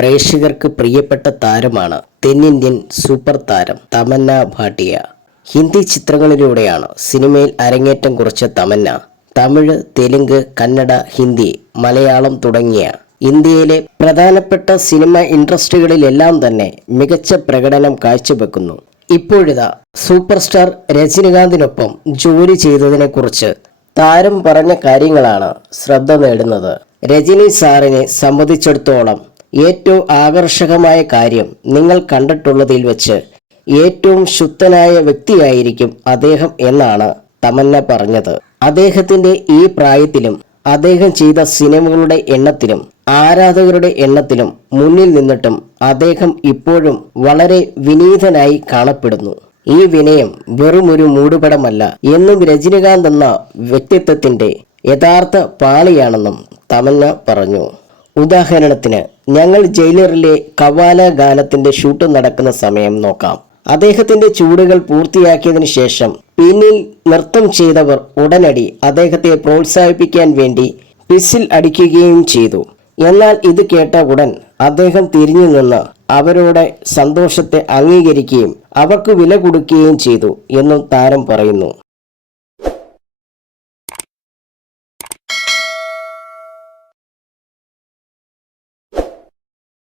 പ്രേക്ഷകർക്ക് പ്രിയപ്പെട്ട താരമാണ് തെന്നിന്ത്യൻ സൂപ്പർ താരം തമന്ന ഭാട്ടിയ. ഹിന്ദി ചിത്രങ്ങളിലൂടെയാണ് സിനിമയിൽ അരങ്ങേറ്റം കുറിച്ച തമന്ന തമിഴ്, തെലുങ്ക്, കന്നഡ, ഹിന്ദി, മലയാളം തുടങ്ങിയ ഇന്ത്യയിലെ പ്രധാനപ്പെട്ട സിനിമ ഇൻഡസ്ട്രികളിലെല്ലാം തന്നെ മികച്ച പ്രകടനം കാഴ്ചവെക്കുന്നു. ഇപ്പോഴിതാ സൂപ്പർ സ്റ്റാർ രജനികാന്തിനൊപ്പം ജോലി ചെയ്തതിനെക്കുറിച്ച് താരം പറഞ്ഞ കാര്യങ്ങളാണ് ശ്രദ്ധ നേടുന്നത്. രജനി സാറിനെ സംബന്ധിച്ചിടത്തോളം ഏറ്റവും ആകർഷകമായ കാര്യം നിങ്ങൾ കണ്ടിട്ടുള്ളതിൽ വെച്ച് ഏറ്റവും ശുദ്ധനായ വ്യക്തിയായിരിക്കും അദ്ദേഹം എന്നാണ് തമന്ന പറഞ്ഞത്. അദ്ദേഹത്തിന്റെ ഈ പ്രായത്തിലും അദ്ദേഹം ചെയ്ത സിനിമകളുടെ എണ്ണത്തിലും ആരാധകരുടെ എണ്ണത്തിലും മുന്നിൽ നിന്നിട്ടും അദ്ദേഹം ഇപ്പോഴും വളരെ വിനീതനായി കാണപ്പെടുന്നു. ഈ വിനയം വെറുമൊരു മൂടുപടമല്ല എന്നും രജനികാന്ത് എന്ന വ്യക്തിത്വത്തിന്റെ യഥാർത്ഥ പാളിയാണെന്നും തമന്ന പറഞ്ഞു. ഉദാഹരണത്തിന്, ഞങ്ങൾ ജയിലറിലെ കവാല ഗാനത്തിന്റെ ഷൂട്ട് നടക്കുന്ന സമയം നോക്കാം. അദ്ദേഹത്തിന്റെ ചൂടുകൾ പൂർത്തിയാക്കിയതിനു ശേഷം പിന്നിൽ നൃത്തം ചെയ്തവർ ഉടനടി അദ്ദേഹത്തെ പ്രോത്സാഹിപ്പിക്കാൻ വേണ്ടി പിസിൽ അടിക്കുകയും ചെയ്തു. എന്നാൽ ഇത് കേട്ട ഉടൻ അദ്ദേഹം തിരിഞ്ഞു നിന്ന് അവരുടെ സന്തോഷത്തെ അംഗീകരിക്കുകയും അവർക്ക് വില കൊടുക്കുകയും ചെയ്തു എന്നും താരം പറയുന്നു.